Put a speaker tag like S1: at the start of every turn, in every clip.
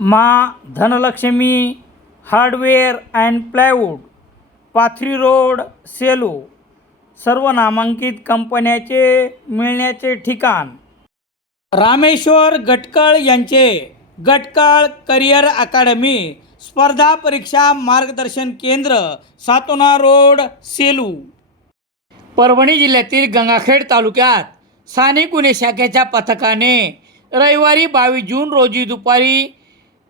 S1: मा Dhanlakshmi hardware and plywood Pathri road Selu सर्व नामांकित कंपन्याचे मिळण्याचे ठिकाण. रामेश्वर गटकळ यांचे गटकळ करिअर अकादमी स्पर्धा परीक्षा मार्गदर्शन केंद्र सातोना रोड सेलू. परभणी जिल्ह्यातील गंगाखेड तालुक्यात साने गुन्हे शाखेच्या पथकाने रविवारी बावीस जून रोजी दुपारी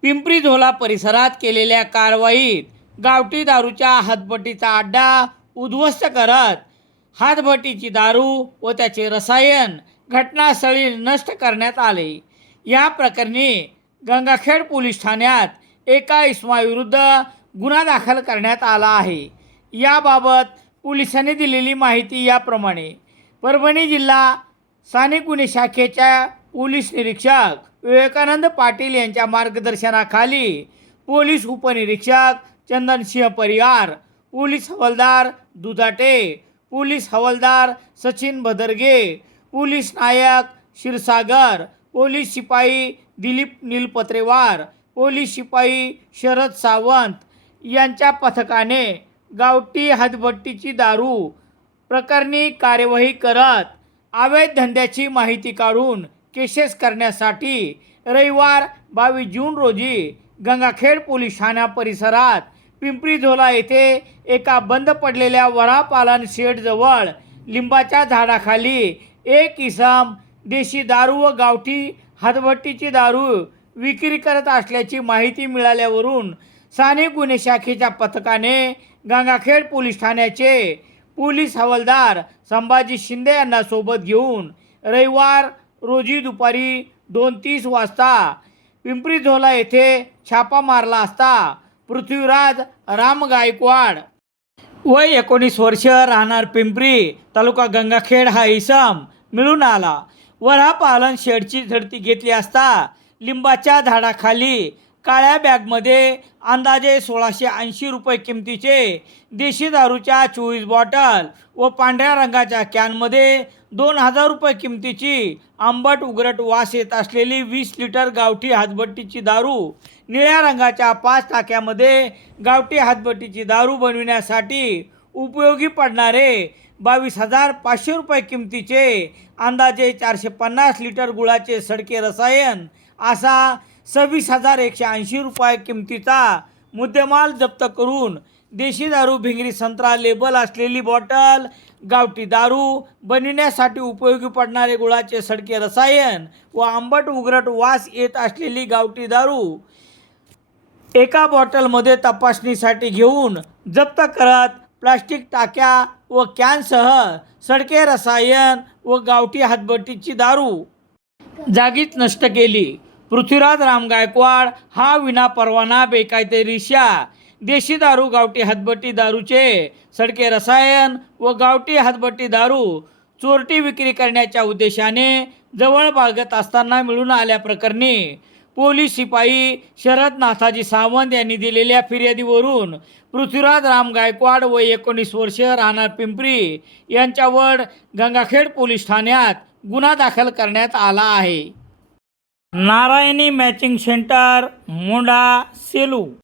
S1: पिंपरी झोला परिसरात केलेल्या कारवाईत गावठी दारूच्या हातभट्टीचा अड्डा उद्ध्वस्त करत हातभट्टीची दारू व त्याचे रसायन घटनास्थळी नष्ट करण्यात आले. या प्रकरणी गंगाखेड पोलीस ठाण्यात एका इसमाविरुद्ध गुन्हा दाखल करण्यात आला आहे. याबाबत पोलिसांनी दिलेली माहिती याप्रमाणे परभणी जिल्हा स्थानिक गुन्हे शाखेच्या पोलीस निरीक्षक विवेकानंद पाटील यांच्या मार्गदर्शनाखाली पोलीस उपनिरीक्षक चंदनसिंह परिहार पोलीस हवालदार दुधाटे पोलीस हवालदार सचिन भदरगे पोलीस नायक क्षीरसागर पोलीस शिपाई दिलीप नीलपत्रेवार पोलीस शिपाई शरद सावंत यांच्या पथकाने गावठी हातभट्टीची दारू प्रकरणी कार्यवाही करत अवैध धंद्याची माहिती काढून केसेस करण्यासाठी रविवार बावीस जून रोजी गंगाखेड पोलीस ठाण्या परिसरात पिंपरीझोला येथे एका बंद पडलेल्या वरापालन शेडजवळ लिंबाच्या झाडाखाली एक इसम देशी दारू व गावठी हातभट्टीची दारू विक्री करत असल्याची माहिती मिळाल्यावरून स्थानिक गुन्हे शाखेच्या पथकाने गंगाखेड पोलीस ठाण्याचे पोलीस हवालदार संभाजी शिंदे यांना सोबत घेऊन रविवार रोजी दुपारी दोन तीस वाजता पिंपरी झोला येथे छापा मारला असता पृथ्वीराज राम गायकवाड. वय एकोणीस वर्ष राहणार पिंपरी तालुका गंगाखेड हा इसम मिळून आला. वरा पालन शेडची झडती घेतली असता लिंबाच्या झाडाखाली काळ्या बॅगमध्ये अंदाजे सोळाशे ऐंशी रुपये किमतीचे देशी दारूच्या चोवीस बॉटल व पांढऱ्या रंगाच्या कॅनमध्ये दोन हजार रुपये किमतीची आंबट उगरट वास येत असलेली वीस लिटर गावठी हातभट्टीची दारू निळ्या रंगाच्या पाच टाक्यामध्ये गावठी हातभट्टीची दारू बनविण्यासाठी उपयोगी पडणारे बावीस हजार पाचशे रुपये किमतीचे अंदाजे चारशे पन्नास लिटर गुळाचे सडके रसायन असा सव्वीस हजार एकशे ऐंशी रुपये किमतीचा मुद्देमाल जप्त करून देशी दारू भिंगरी संत्रा लेबल असलेली बॉटल गावठी दारू बनविण्यासाठी उपयोगी पडणारे गुळाचे सडके रसायन व आंबट उघरट वास येत असलेली गावठी दारू एका बॉटलमध्ये तपासणीसाठी घेऊन जप्त करत प्लास्टिक टाक्या व कॅनसह सडके रसायन व गावठी हातबटीची दारू जागीच नष्ट केली. पृथ्वीराज राम गायकवाड हा विना परवाना देशी दारू गावठी हातबट्टी दारूचे सडके रसायन व गावठी हातबट्टी दारू चोरटी विक्री करण्याच्या उद्देशाने जवळ बाळगत असताना मिळून आल्याप्रकरणी पोलीस शिपाई शरद नाथाजी सावंत यांनी दिलेल्या फिर्यादीवरून पृथ्वीराज राम गायकवाड व एकोणीस वर्ष राहणार पिंपरी यांच्यावर गंगाखेड पोलीस ठाण्यात गुन्हा दाखल करण्यात आला आहे. Narayani matching centre Mondha Selu